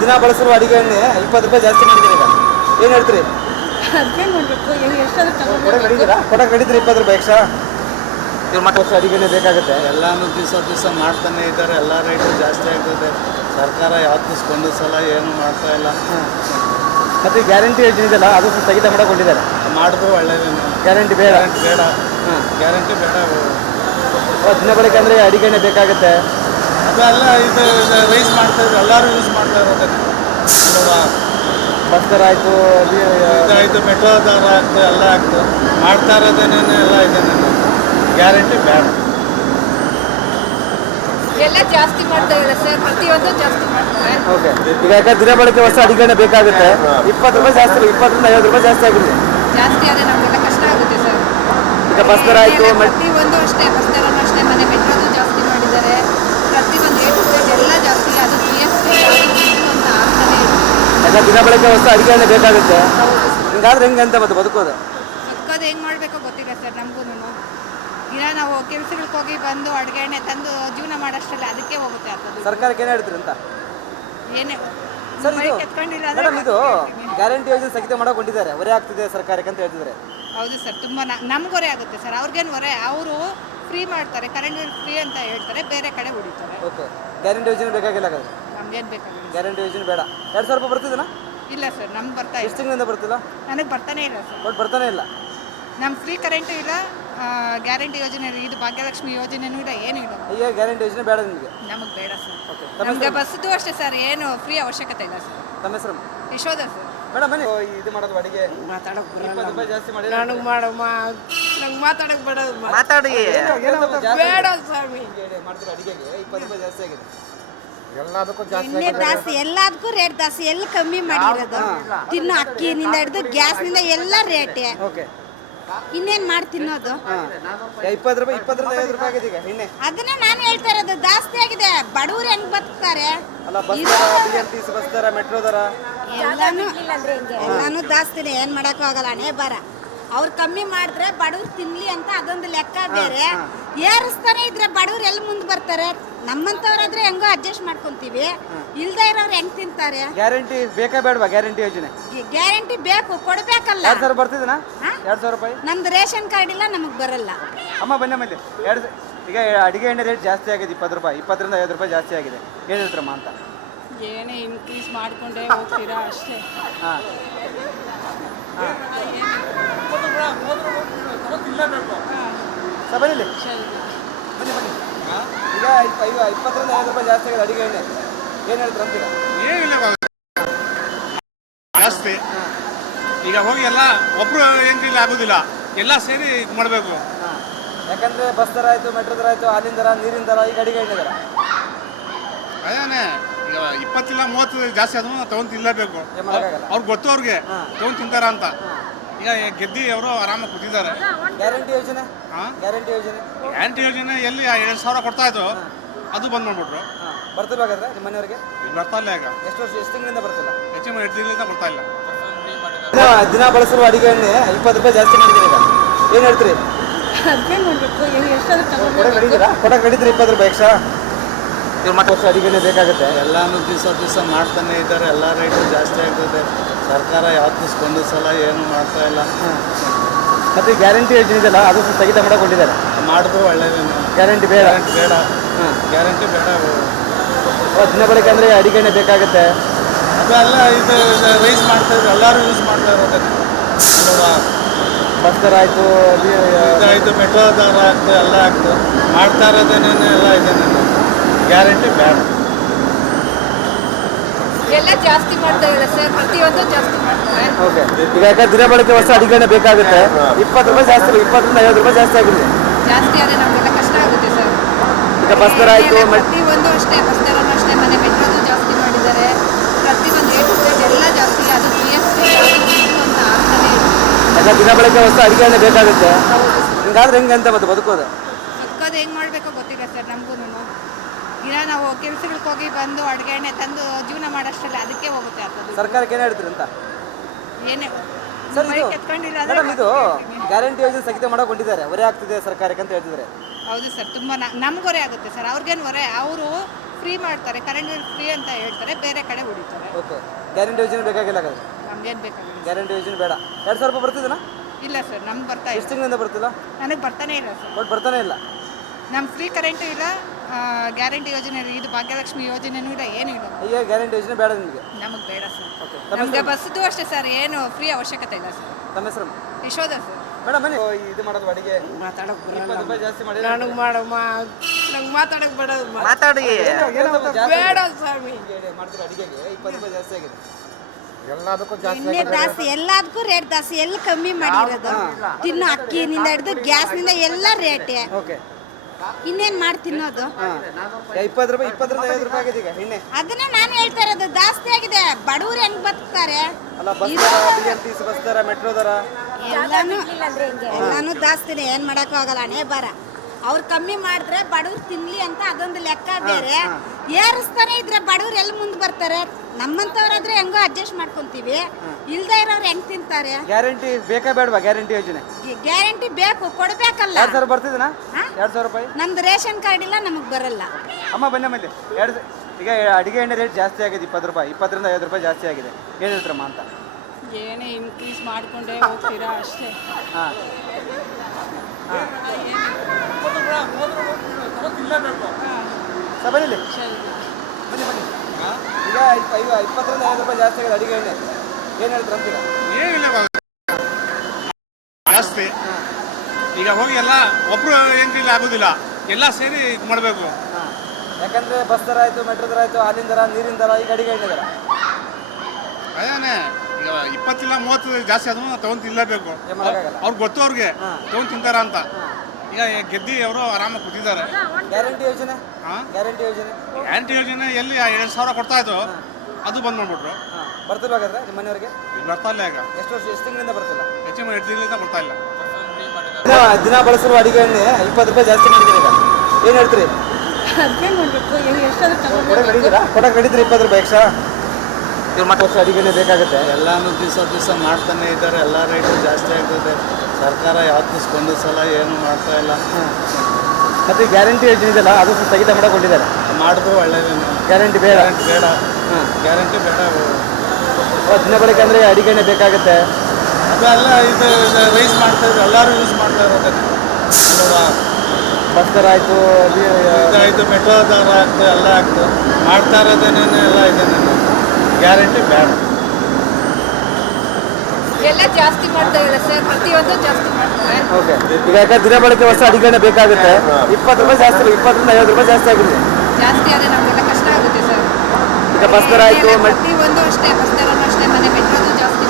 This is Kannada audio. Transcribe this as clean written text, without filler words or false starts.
ದಿನ ಬಳಸಲು ಅಡಿಗೆ ಎಣ್ಣೆ 20 ರೂಪಾಯಿ ಜಾಸ್ತಿ ಮಾಡಿದ್ದೀರಿ ಈಗ. ಏನು ಹೇಳ್ತೀರಿ? ಕೊಡಕ್ಕೆ ನಡೀತೀರಿ 20 ರೂಪಾಯಿ ಎಕ್ಸ್ಟ್ರಾ? ಇವ್ರು ಮತ್ತೆ ವರ್ಷ ಅಡಿಗೆ ಎಣ್ಣೆ ಬೇಕಾಗುತ್ತೆ. ಎಲ್ಲಾನು ದಿವಸ ಮಾಡ್ತಾನೆ ಇದ್ದಾರೆ. ಎಲ್ಲ ರೇಟು ಜಾಸ್ತಿ ಆಗ್ತದೆ. ಸರ್ಕಾರ ಯಾವತ್ತೂ ಸ್ಪಂದಿಸಲ್ಲ, ಏನು ಮಾಡ್ತಾ ಇಲ್ಲ. ಮತ್ತು ಗ್ಯಾರಂಟಿ ಯೋಜನೆ ಇದೆಯಲ್ಲ, ಅದು ಸ್ಥಗಿತ ಮಾಡಿಕೊಂಡಿದ್ದಾರೆ. ಮಾಡಿದ್ರು ಒಳ್ಳೇದು. ಗ್ಯಾರಂಟಿ ಬೇಡ. ಬೇಡ. ಗ್ಯಾರಂಟಿ ಬೇಡ. ದಿನ ಬಳಕೆ ಅಂದರೆ ಅಡಿಗೆ ಎಣ್ಣೆ ಬೇಕಾಗುತ್ತೆ. ಅದೆಲ್ಲ ಇದು ರೈಸ್ ಮಾಡ್ತಾ ಇದ್ರು, ಎಲ್ಲರೂ ಯೂಸ್ ಮಾಡ್ತಾ ಇರೋದನ್ನು. ಬಸ್ಕರ್ ಆಯಿತು, ಇದಾಯಿತು, ಮೆಟ್ರೋ ದಾರ ಆಗ್ತದೆ, ಎಲ್ಲ ಆಗ್ತದೆ. ಮಾಡ್ತಾ ಇರೋದೇನೇ ಎಲ್ಲ ಇದೇನೆ. ಗ್ಯಾರಂಟಿ ಬೇಡ. ಎಲ್ಲ ಜಾಸ್ತಿ ಮಾಡ್ತಾ ಇಲ್ಲ ಸರ್, ಪ್ರತಿಯೊಂದು ಜಾಸ್ತಿ ಮಾಡ್ತಾರೆ. ಓಕೆ. ಈಗ ಯಾಕಂದ್ರೆ ದಿನ ಬಳಕೆ ವಸ್ತು ಅಡಿಗೆ ಎಣ್ಣೆ ಬೇಕಾಗುತ್ತೆ. 20 ರೂಪಾಯಿ ಜಾಸ್ತಿ, 20ರಿಂದ 50 ರೂಪಾಯಿ ಜಾಸ್ತಿ ಆಗಿದೆ. ಜಾಸ್ತಿ ಆದರೆ ನಮಗೆಲ್ಲ ಕಷ್ಟ ಆಗುತ್ತೆ ಸರ್. ಈಗ ಬಸ್ಕರ್ ಆಯಿತು, ಪ್ರತಿಯೊಂದು ಅಷ್ಟೇ, ಬಸ್ದರನ್ನು ಅಷ್ಟೇ, ಮನೆ ಮೆಟ್ರೋದು ಜಾಸ್ತಿ ಮಾಡಿದ್ದಾರೆ. ಪ್ರತಿಯೊಂದು A to Z ಎಲ್ಲ ಜಾಸ್ತಿ. ಅದು GST ಅಂತ ಆಗ್ತಾನೆ ಇದೆ. ಯಾಕಂದ್ರೆ ದಿನ ಬಳಕೆ ವಸ್ತು ಅಡಿಗೆ ಎಣ್ಣೆ ಬೇಕಾಗುತ್ತೆ. ಹೌದು. ಹಿಂಗಾದ್ರೆ ಹೆಂಗೆ ಅಂತ ಮತ್ತೆ ಬದುಕೋದು? ಬದುಕೋದು ಹೆಂಗೆ ಮಾಡಬೇಕೋ ಗೊತ್ತಿಲ್ಲ ಸರ್ ನಮಗೂ. ದಿನ ನಾವು ಕೆಲಸಗಳಿಗೆ ಹೋಗಿ ಬಂದು ಅಡುಗೆ ಎಣ್ಣೆ ತಂದು ಜೀವನ ಮಾಡೋಷ್ಟರಲ್ಲಿ ಅದಕ್ಕೆ ಹೋಗುತ್ತೆ ಆಗ್ತದೆ. ಸರ್ಕಾರಕ್ಕೆ ಏನು ಹೇಳ್ತೀರಿ ಅಂತ? ಏನೇ ಸರ್ ಇದು ಎತ್ಕೊಂಡಿಲ್ಲ ಮೇಡಮ್, ಇದು ಗ್ಯಾರಂಟಿ ಯೋಜನೆ ಸ್ಥಗಿತ ಮಾಡಕೊಂಡಿದ್ದಾರೆ. ಹೊರೆ ಆಗ್ತಿದೆ ಸರ್ಕಾರಕ್ಕೆ ಅಂತ ಹೇಳ್ತಿದ್ದಾರೆ. ಹೌದು ಸರ್, ತುಂಬ ನಮ್ಗೆ ಹೊರೆ ಆಗುತ್ತೆ ಸರ್. ಅವ್ರಿಗೇನು ಹೊರೆ? ಅವರು ಫ್ರೀ ಮಾಡ್ತಾರೆ, ಕರೆಂಟ್ ಬಿಲ್ ಫ್ರೀ ಅಂತ ಹೇಳ್ತಾರೆ, ಬೇರೆ ಕಡೆ ಹೊಡಿತಾರೆ. ಓಕೆ. ಗ್ಯಾರಂಟಿ ಯೋಜನೆ ಬೇಕಾಗಿಲ್ಲ ಹಾಗಾದ್ರೆ? ನಮ್ಗೇನು ಬೇಕಾಗಿಲ್ಲ. ಗ್ಯಾರಂಟಿ ಯೋಜನೆ ಬೇಡ. 2000 ರೂಪಾಯಿ ಬರ್ತಿದ್ದೀನಾ? ಇಲ್ಲ ಸರ್, ನಮ್ಗೆ ಬರ್ತಾ ಎಷ್ಟು ಇಲ್ಲ. ತಿಂಗಳಿಂದ ಬರ್ತಿಲ್ಲ? ನನಗೆ ಬರ್ತಾನೆ ಇಲ್ಲ ಸರ್. ಬಟ್ ಬರ್ತಾನೆ ಇಲ್ಲ. ನಮ್ಗೆ ಫ್ರೀ ಕರೆಂಟು ಇಲ್ಲ, ಗ್ಯಾರಂಟಿ ಯೋಜನೆ ಇದು ಭಾಗ್ಯಲಕ್ಷ್ಮಿ ಯೋಜನೆನೂ ಇಲ್ಲ, ಏನೂ ಇಲ್ಲ. ಈಗ ಗ್ಯಾರಂಟಿ ಯೋಜನೆ ಬೇಡ ನಿಮಗೆ? ನಮಗೆ ಬೇಡ ಸರ್. ಓಕೆ. ನಮಗೆ ಬಸ್ಸು ಅಷ್ಟೇ ಸರ್, ಏನು ಫ್ರೀ ಅವಶ್ಯಕತೆ ಇಲ್ಲ ಸರ್. ತಮ್ಮ ಹೆಸರು? ಯಶೋಧ ಸರ್. ಮೇಡಮ್ ಬನ್ನಿ. ಇದು ಮಾಡೋದು ಅಡಿಗೆ 20 ರೂಪಾಯಿ ಜಾಸ್ತಿ ಮಾಡಿ. ನಂಗೆ ಮಾತಾಡಕ್ ಬೇಡ. ಮಾತಾಡಿ. ಬೇಡ ಸ್ವಾಮಿ. ಮಾಡ್ತೀವಿ ಅಡಿಗೆಗೆ 20 ರೂಪಾಯಿ ಜಾಸ್ತಿ ಆಗಿದೆ. ಎಲ್ಲದಕ್ಕೂ ಎಣ್ಣೆ ಜಾಸ್ತಿ, ಎಲ್ಲದಕ್ಕೂ ರೇಟ್ ಜಾಸ್ತಿ. ಎಲ್ಲಿ ಕಮ್ಮಿ ಮಾಡಿರೋದು? ತಿನ್ನೋ ಅಕ್ಕಿನಿಂದ ಹಿಡಿದು ಗ್ಯಾಸ್ನಿಂದ ಎಲ್ಲ ರೇಟೇ. ಓಕೆ. ಇನ್ನೇನ್ ಮಾಡಿ ತಿನ್ನೋದು? 20 ರೂಪಾಯಿ, 20ರಿಂದ 50 ರೂಪಾಯಿ ಆಗಿದೆ ಈಗ ಎಣ್ಣೆ. ಅದನ್ನೇ ನಾನು ಹೇಳ್ತಾ ಇರೋದು, ಜಾಸ್ತಿ ಆಗಿದೆ. ಬಡವ್ರು ಹೆಂಗ್ ಬದುಕ್ತಾರೆ? ಅಲ್ಲ, ಬಸ್ ದರ, BMTC ಬಸ್ ದರ, ಮೆಟ್ರೋ ದರ ಎಲ್ಲಾನು ಜಾಸ್ತಿನೇ. ಏನ್ ಮಾಡಕ್ಕೂ ಆಗಲ್ಲ, ಹಣೆ ಬರ. ಅವ್ರು ಕಮ್ಮಿ ಮಾಡಿದ್ರೆ ಬಡವ್ರು ತಿನ್ಲಿ ಅಂತ ಅದೊಂದು ಲೆಕ್ಕ ಬೇರೆ. ಏರಿಸ್ತಾನೆ ಇದ್ರೆ ಬಡವ್ರು ಎಲ್ಲಿ ಮುಂದೆ ಬರ್ತಾರೆ? ನಮ್ಮಂತವ್ರಾದ್ರೆ ಹೆಂಗೋ ಅಡ್ಜಸ್ಟ್ ಮಾಡ್ಕೊಂತೀವಿ. ಇಲ್ದೇ ಇರೋರು ಹೆಂಗ್ ತಿಂತಾರೆ? ಗ್ಯಾರಂಟಿ ಬೇಕಾ ಬೇಡವಾ? ಗ್ಯಾರಂಟಿ ಯೋಜನೆ ಗ್ಯಾರಂಟಿ ಬೇಕು, ಕೊಡ್ಬೇಕಲ್ಲ. 2000 ಬರ್ತಿದ್ದೀನಾ? 2000 ರೂಪಾಯಿ. ನಮ್ದು ರೇಷನ್ ಕಾರ್ಡ್ ಇಲ್ಲ, ನಮಗ್ ಬರಲ್ಲ. ಅಮ್ಮ ಬನ್ನಿ ಮೇಲೆ. ಈಗ ಅಡಿಗೆ ಎಣ್ಣೆ ರೇಟ್ ಜಾಸ್ತಿ ಆಗಿದೆ. 20 ರೂಪಾಯಿ, 20ರಿಂದ 50 ರೂಪಾಯಿ ಜಾಸ್ತಿ ಆಗಿದೆ. ಏನು ಹೇಳ್ತೀರಮ್ಮ ಅಂತ? ಏನೇ ಇನ್ಕ್ರೀಸ್ ಮಾಡ್ಕೊಂಡೇ ಹೋಗ್ತೀರಾ ಅಷ್ಟೇ. ಹಾಂ. ಬನ್ನಿ ಬನ್ನಿ ಬನ್ನಿ. ಈಗ 20ರಿಂದ 50 ರೂಪಾಯಿ ಜಾಸ್ತಿ ಆಗಿದೆ ಅಡಿಗೆ ಎಣ್ಣೆ. ಏನು ಹೇಳ್ತೀರ ಅಂತೀರಾ? ಏನಿಲ್ಲ ಜಾಸ್ತಿ. ಈಗ ಹೋಗಿ ಎಲ್ಲ ಒಬ್ರು ಏನಿಲ್ಲ ಆಗೋದಿಲ್ಲ, ಎಲ್ಲ ಸೇರಿ ಇದು ಮಾಡಬೇಕು. ಹಾಂ. ಯಾಕಂದರೆ ಬಸ್ ದರ ಆಯಿತು, ಮೆಟ್ರೋ ದರ ಆಯಿತು, ಹಾಲಿನ ದರ, ನೀರಿನ ದರ, ಈಗ ಅಡಿಗೆ ಎಣ್ಣೆ ದರ ಅದೇನೆ. ಈಗ 20 ಇಲ್ಲ 30 ಜಾಸ್ತಿ ಆದ್ರೂ ತಗೊಂಡು ತಿನ್ನಲೇಬೇಕು. ಅವ್ರಿಗೆ ಗೊತ್ತು, ಅವ್ರಿಗೆ ತಗೊಂಡು ತಿಂತಾರ ಅಂತ. ಈಗ ಗೆದ್ದಿ ಅವರು ಆರಾಮಾಗಿ ಕೂತಿದ್ದಾರೆ. ಗ್ಯಾರಂಟಿ ಯೋಜನೆ? ಗ್ಯಾರಂಟಿ ಯೋಜನೆ ಗ್ಯಾರಂಟಿ ಯೋಜನೆ ಎಲ್ಲಿ 2,000 ಕೊಡ್ತಾ ಇತ್ತು, ಅದು ಬಂದ್ ಮಾಡ್ಬಿಟ್ರು. ಬರ್ತಿಲ್ವ ಹಾಗಾದ್ರೆ ನಿಮ್ಮ ಮನೆಯವ್ರಿಗೆ? ಈಗ ಬರ್ತಾ ಇಲ್ಲ. ಈಗ ಎಷ್ಟು ವರ್ಷ, ಎಷ್ಟು ತಿಂಗಳಿಂದ ಬರ್ತಿಲ್ಲ? ಹೆಚ್ಚು 2 ತಿಂಗಳಿಂದ ಬರ್ತಾ ಇಲ್ಲ. ದಿನ ಬಳಸಲು ಅಡಿಗೆ ಎಣ್ಣೆ 20 ರೂಪಾಯಿ ಜಾಸ್ತಿ ಮಾಡಿದ್ದೀರಿ ಈಗ. ಏನು ಹೇಳ್ತೀರಿ? ಕೊಡಕ್ಕೆ ನಡೀತೀರಿ 20 ರೂಪಾಯಿ ಎಕ್ಸ್ಟ್ರಾ? ಇವ್ರು ಮತ್ತೆ ವರ್ಷ ಅಡಿಗೆ ಎಣ್ಣೆ ಬೇಕಾಗುತ್ತೆ. ಎಲ್ಲಾನು ದಿವಸ ಮಾಡ್ತಾನೆ ಇದ್ದಾರೆ. ಎಲ್ಲ ರೇಟು ಜಾಸ್ತಿ ಆಗ್ತದೆ. ಸರ್ಕಾರ ಯಾವತ್ತೂ ಸ್ಪಂದಿಸಲ್ಲ, ಏನು ಮಾಡ್ತಾ ಇಲ್ಲ. ಮತ್ತು ಗ್ಯಾರಂಟಿ ಯೋಜನೆ ಇದೆಯಲ್ಲ, ಅದು ಸ್ಥಗಿತ ಮಾಡಿಕೊಂಡಿದ್ದಾರೆ. ಮಾಡಿದ್ರು ಒಳ್ಳೇದು. ಗ್ಯಾರಂಟಿ ಬೇಡ. ಬೇಡ. ಗ್ಯಾರಂಟಿ ಬೇಡ. ದಿನ ಬಳಕೆ ಅಂದರೆ ಅಡಿಗೆ ಎಣ್ಣೆ ಬೇಕಾಗುತ್ತೆ. ಅದೆಲ್ಲ ಇದು ರೈಸ್ ಮಾಡ್ತಾ ಇದ್ರು, ಎಲ್ಲರೂ ಯೂಸ್ ಮಾಡ್ತಾ ಇರೋದನ್ನು. ಬಸ್ ದರ ಆಯಿತು, ಇದಾಯಿತು, ಮೆಟ್ರೋ ದಾರ ಆಗ್ತದೆ, ಎಲ್ಲ ಆಗ್ತದೆ. ಮಾಡ್ತಾ ಇರೋದೇನೇ ಎಲ್ಲ ಇದೇನೆ. ಗ್ಯಾರಂಟಿ ಬೇಡ. ಎಲ್ಲ ಜಾಸ್ತಿ ಮಾಡ್ತಾ ಇಲ್ಲ ಸರ್, ಪ್ರತಿಯೊಂದು ಜಾಸ್ತಿ ಮಾಡ್ತಾರೆ. ಓಕೆ. ಈಗ ಯಾಕಂದ್ರೆ ದಿನ ಬಳಕೆ ವಸ್ತು ಅಡಿಗೆ ಎಣ್ಣೆ ಬೇಕಾಗುತ್ತೆ. 20 ರೂಪಾಯಿ ಜಾಸ್ತಿ, 20ರಿಂದ 50 ರೂಪಾಯಿ ಜಾಸ್ತಿ ಆಗಿದೆ. ಜಾಸ್ತಿ ಆದರೆ ನಮಗೆಲ್ಲ ಕಷ್ಟ ಆಗುತ್ತೆ ಸರ್. ಈಗ ಬಸ್ ದರ ಆಯಿತು, ಪ್ರತಿಯೊಂದು ಅಷ್ಟೇ, ಬಸ್ದರನ್ನು ಅಷ್ಟೇ, ಮನೆ ಮೆಟ್ರೋದು ಜಾಸ್ತಿ ಮಾಡಿದ್ದಾರೆ. ಪ್ರತಿಯೊಂದು A to Z ಎಲ್ಲ ಜಾಸ್ತಿ. ಅದು GST ಅಂತ ಆಗ್ತಾನೆ ಇದೆ. ಯಾಕಂದ್ರೆ ದಿನ ಬಳಕೆ ವಸ್ತು ಅಡಿಗೆ ಎಣ್ಣೆ ಬೇಕಾಗುತ್ತೆ. ಹೌದು. ಹಿಂಗಾದ್ರೆ ಹೆಂಗೆ ಅಂತ ಮತ್ತೆ ಬದುಕೋದು? ಬದುಕೋದು ಹೆಂಗೆ ಮಾಡಬೇಕೋ ಗೊತ್ತಿಲ್ಲ ಸರ್ ನಮಗೂ. ದಿನ ನಾವು ಕೆಲಸಗಳಿಗೆ ಹೋಗಿ ಬಂದು ಅಡುಗೆ ಎಣ್ಣೆ ತಂದು ಜೀವನ ಮಾಡೋಷ್ಟರಲ್ಲಿ ಅದಕ್ಕೆ ಹೋಗುತ್ತೆ ಆಗ್ತದೆ. ಸರ್ಕಾರಕ್ಕೆ ಏನು ಹೇಳ್ತೀರಿ ಅಂತ? ಏನೇ ಸರ್ ಇದು ಎತ್ಕೊಂಡಿಲ್ಲ. ಮೇಡಮ್, ಇದು ಗ್ಯಾರಂಟಿ ಯೋಜನೆ ಸ್ಥಗಿತ ಮಾಡಿಕೊಂಡಿದ್ದಾರೆ. ಹೊರೆ ಆಗ್ತಿದೆ ಸರ್ಕಾರಕ್ಕೆ ಅಂತ ಹೇಳ್ತಿದ್ದಾರೆ. ಹೌದು ಸರ್, ತುಂಬ ನಮ್ಗೆ ಹೊರೆ ಆಗುತ್ತೆ ಸರ್. ಅವ್ರಿಗೇನು ಹೊರೆ? ಅವರು ಫ್ರೀ ಮಾಡ್ತಾರೆ, ಕರೆಂಟ್ ಫ್ರೀ ಅಂತ ಹೇಳ್ತಾರೆ, ಬೇರೆ ಕಡೆ ಹೊಡಿತಾರೆ. ಓಕೆ, ಗ್ಯಾರಂಟಿ ಯೋಜನೆ ಬೇಕಾಗಿಲ್ಲ ಹಾಗಾದ್ರೆ? ನಮ್ಗೇನು ಬೇಕಾಗಿಲ್ಲ. ಗ್ಯಾರಂಟಿ ಯೋಜನೆ ಬೇಡ. 2,000 ರೂಪಾಯಿ ಬರ್ತಿದ್ದೀನಾ? ಇಲ್ಲ ಸರ್, ನಮ್ಗೆ ಬರ್ತಾ ಇಲ್ಲ. ಎಷ್ಟು ತಿಂಗಳಿಂದ ಬರ್ತಿಲ್ಲ? ನನಗೆ ಬರ್ತಾನೆ ಇಲ್ಲ ಸರ್. ಬಟ್ ಬರ್ತಾನೆ ಇಲ್ಲ. ನಮ್ಮ ಫ್ರೀ ಕರೆಂಟು ಇಲ್ಲ, ಗ್ಯಾರಂಟಿ ಯೋಜನೆ ಇಲ್ಲ, ಇದು ಭಾಗ್ಯಲಕ್ಷ್ಮಿ ಯೋಜನೆನೂ ಇಲ್ಲ, ಏನೂ ಇಲ್ಲ. ಈಗ ಗ್ಯಾರಂಟಿ ಯೋಜನೆ ಬೇಡ ನಿಮಗೆ? ನಮಗೆ ಬೇಡ ಸರ್. ಓಕೆ, ನಮಗೆ ಬಸ್ದು ಅಷ್ಟೇ ಸರ್, ಏನು ಫ್ರೀ ಅವಶ್ಯಕತೆ ಇಲ್ಲ ಸರ್. ತಮ್ಮ ಹೆಸರು? ಯಶೋಧ ಸರ್. ಮೇಡಮ್ ಬನ್ನಿ. ಇದು ಮಾಡೋದು ಅಡಿಗೆ 20 ರೂಪಾಯಿ ಜಾಸ್ತಿ ಮಾಡಿ. ನನಗೆ ನಂಗೆ ಮಾತಾಡಕ್ ಬೇಡ. ಮಾತಾಡಿ. ಬೇಡ ಸ್ವಾಮಿ. ಮಾಡ್ತೀರಾ ಅಡಿಗೆಗೆ 20 ರೂಪಾಯಿ ಜಾಸ್ತಿ ಆಗಿದೆ. ಎಣ್ಣೆ ಜಾಸ್ತಿ, ಎಲ್ಲದಕ್ಕೂ ರೇಟ್ ಜಾಸ್ತಿ. ಎಲ್ಲಿ ಕಮ್ಮಿ ಮಾಡಿರೋದು? ತಿನ್ನೋ ಅಕ್ಕಿನಿಂದ ಹಿಡಿದು ಗ್ಯಾಸ್ನಿಂದ ಎಲ್ಲ ರೇಟೇ. ಓಕೆ, ಇನ್ನೇನ್ ಮಾಡಿ ತಿನ್ನೋದು? 20 ರೂಪಾಯಿ, 20ರಿಂದ 50 ರೂಪಾಯಿ ಆಗಿದೆ ಈಗ ಎಣ್ಣೆ. ಅದನ್ನೇ ನಾನು ಹೇಳ್ತಾ ಇರೋದು, ಜಾಸ್ತಿ ಆಗಿದೆ. ಬಡವ್ರು ಹೆಂಗ್ ಬದುಕ್ತಾರೆ? ಅಲ್ಲ, ಬಸ್ ದರ, BMTC ಬಸ್ ದರ, ಮೆಟ್ರೋ ದರ ಎಲ್ಲಾನು ಜಾಸ್ತಿನೇ. ಏನ್ ಮಾಡಕ್ ಹೋಗಲ್ಲ, ಹಣೆ ಬರ. ಅವ್ರು ಕಮ್ಮಿ ಮಾಡಿದ್ರೆ ಬಡವ್ರು ತಿನ್ಲಿ ಅಂತ ಅದೊಂದು ಲೆಕ್ಕ ಬೇರೆ. ಏರಿಸ್ತಾನೆ ಇದ್ರೆ ಬಡವ್ರು ಎಲ್ಲಿ ಮುಂದೆ ಬರ್ತಾರೆ? ನಮ್ಮಂತವ್ರಾದ್ರೆ ಹೆಂಗೋ ಅಡ್ಜಸ್ಟ್ ಮಾಡ್ಕೊಂತೀವಿ, ಇಲ್ದೇ ಇರೋರು ಹೆಂಗ್ ತಿಂತಾರೆ? ಗ್ಯಾರಂಟಿ ಬೇಕಾ ಬೇಡವಾ? ಗ್ಯಾರಂಟಿ ಯೋಜನೆ ಗ್ಯಾರಂಟಿ ಬೇಕು, ಕೊಡ್ಬೇಕಲ್ಲ. 2,000 ಬರ್ತಿದ್ದೀನಾ? 2,000 ರೂಪಾಯಿ. ನಮ್ದು ರೇಷನ್ ಕಾರ್ಡ್ ಇಲ್ಲ, ನಮಗ್ ಬರಲ್ಲ. ಅಮ್ಮ ಬನ್ನಿ ಮೇಲೆ. ಈಗ ಅಡಿಗೆ ಎಣ್ಣೆ ರೇಟ್ ಜಾಸ್ತಿ ಆಗಿದೆ, 20 ರೂಪಾಯಿ, 20ರಿಂದ 50 ರೂಪಾಯಿ ಜಾಸ್ತಿ ಆಗಿದೆ. ಏನು ಹೇಳ್ತೀರಮ್ಮ ಅಂತ? ಏನೇ ಇನ್ಕ್ರೀಸ್ ಮಾಡ್ಕೊಂಡೇ ಹೋಗ್ತೀರಾ ಅಷ್ಟೇ. ಹಾಂ, ಬನ್ನಿ ಬನ್ನಿ ಬನ್ನಿ. ಈಗ 20ರಿಂದ 50 ರೂಪಾಯಿ ಜಾಸ್ತಿ ಆಗಿದೆ ಅಡಿಗೆ ಎಣ್ಣೆ. ಏನು ಹೇಳ್ತೀರ ಅಂತೀರಾ? ಏನಿಲ್ಲ ಜಾಸ್ತಿ. ಈಗ ಹೋಗಿ ಎಲ್ಲ ಒಬ್ರು ಏನಿಲ್ಲ ಆಗೋದಿಲ್ಲ, ಎಲ್ಲ ಸೇರಿ ಇದು ಮಾಡಬೇಕು. ಹಾಂ, ಯಾಕಂದ್ರೆ ಬಸ್ ದರ ಆಯಿತು, ಮೆಟ್ರೋ ದರ ಆಯಿತು, ಹಾಲಿನ ದರ, ನೀರಿನ ದರ, ಈಗ ಅಡಿಗೆ ಎಣ್ಣೆ ದರ ಅದೇನೆ ಈಗ 20 ಇಲ್ಲ 30 ಜಾಸ್ತಿ ಆದ್ರೂ ತಗೊಂಡು ತಿನ್ನಲೇಬೇಕು. ಅವ್ರಿಗೆ ಗೊತ್ತು, ಅವ್ರಿಗೆ ತಗೊಂಡು ತಿಂತಾರ ಅಂತ. ಈಗ ಗೆದ್ದಿ ಅವರು ಆರಾಮಾಗಿ ಕೂತಿದ್ದಾರೆ. ಗ್ಯಾರಂಟಿ ಯೋಜನೆ? ಹಾಂ, ಗ್ಯಾರಂಟಿ ಯೋಜನೆ ಗ್ಯಾರಂಟಿ ಯೋಜನೆ ಎಲ್ಲಿ 2,000 ಕೊಡ್ತಾ ಇತ್ತು, ಅದು ಬಂದ್ ಮಾಡ್ಬಿಟ್ರು. ಹಾಂ, ಬರ್ತಿಲ್ಲ ಹಾಗಾದ್ರೆ ನಿಮ್ಮ ಮನೆಯವ್ರಿಗೆ? ಈಗ ಬರ್ತಾ ಇಲ್ಲ. ಈಗ ಎಷ್ಟು ವರ್ಷ, ಎಷ್ಟು ತಿಂಗಳಿಂದ ಬರ್ತಿಲ್ಲ? ಹೆಚ್ಚು 2 ತಿಂಗಳಿಂದ ಬರ್ತಾ ಇಲ್ಲ. ದಿನ ಬಳಸಿರುವ ಅಡಿಗೆ ಎಣ್ಣೆ 20 ರೂಪಾಯಿ ಜಾಸ್ತಿ ಮಾಡಿದ್ದೀರಿ. ಈಗ ಏನು ಹೇಳ್ತೀರಿ? ಕೊಡಕ್ಕೆ ನಡೀತೀರಿ 20 ರೂಪಾಯಿ ಎಕ್ಸ್ಟ್ರಾ? ವರ್ಷ ಅಡಿಗೆ ಎಣ್ಣೆ ಬೇಕಾಗುತ್ತೆ. ಎಲ್ಲಾನು ದಿವಸ ಮಾಡ್ತಾನೆ ಇದ್ದಾರೆ. ಎಲ್ಲ ರೇಟು ಜಾಸ್ತಿ ಆಗ್ತದೆ. ಸರ್ಕಾರ ಯಾವತ್ತೂ ಸ್ಪಂದಿಸಲ್ಲ, ಏನು ಮಾಡ್ತಾ ಇಲ್ಲ. ಮತ್ತು ಗ್ಯಾರಂಟಿ ಯೋಜನೆ ಇದೆಯಲ್ಲ, ಅದು ಸ್ಥಗಿತ ಮಾಡಿಕೊಂಡಿದ್ದಾರೆ. ಮಾಡಿದ್ರು ಒಳ್ಳೇದು. ಗ್ಯಾರಂಟಿ ಬೇಡ? ಬೇಡ. ಗ್ಯಾರಂಟಿ ಬೇಡ. ದಿನ ಬಳಕೆ ಅಂದರೆ ಅಡಿಗೆ ಎಣ್ಣೆ ಬೇಕಾಗುತ್ತೆ. ಅದೆಲ್ಲ ಇದು ರೈಸ್ ಮಾಡ್ತಾ ಇದ್ರು, ಎಲ್ಲರೂ ಯೂಸ್ ಮಾಡ್ತಾ ಇರೋದನ್ನ ಅಲ್ವಾ? ಬಸ್ ದರ ಆಯಿತು, ಇದಾಯಿತು, ಮೆಟ್ರೋ ದರ ಆಗ್ತದೆ, ಎಲ್ಲ ಆಗ್ತದೆ. ಮಾಡ್ತಾ ಇರೋದೇನೇನು ಎಲ್ಲ ಇದೆ. ಗ್ಯಾರಂಟಿ ಬೇಡ. ಎಲ್ಲ ಜಾಸ್ತಿ ಮಾಡ್ತಾ ಇಲ್ಲ ಸರ್, ಪ್ರತಿಯೊಂದು ಜಾಸ್ತಿ ಮಾಡ್ತಾರೆ. ಓಕೆ, ಈಗ ಯಾಕಂದ್ರೆ ದಿನ ಬಳಕೆ ವಸ್ತು ಅಡಿಗೆ ಎಣ್ಣೆ ಬೇಕಾಗುತ್ತೆ. 20 ರೂಪಾಯಿ ಜಾಸ್ತಿ, 20ರಿಂದ 50 ರೂಪಾಯಿ ಜಾಸ್ತಿ ಆಗಿದೆ. ಜಾಸ್ತಿ ಆದರೆ ನಮಗೆಲ್ಲ ಕಷ್ಟ ಆಗುತ್ತೆ ಸರ್. ಈಗ ಬಸ್ ದರ ಆಯಿತು, ಪ್ರತಿಯೊಂದು ಅಷ್ಟೇ, ಬಸ್ ದರನೂ ಅಷ್ಟೇ, ಮನೆ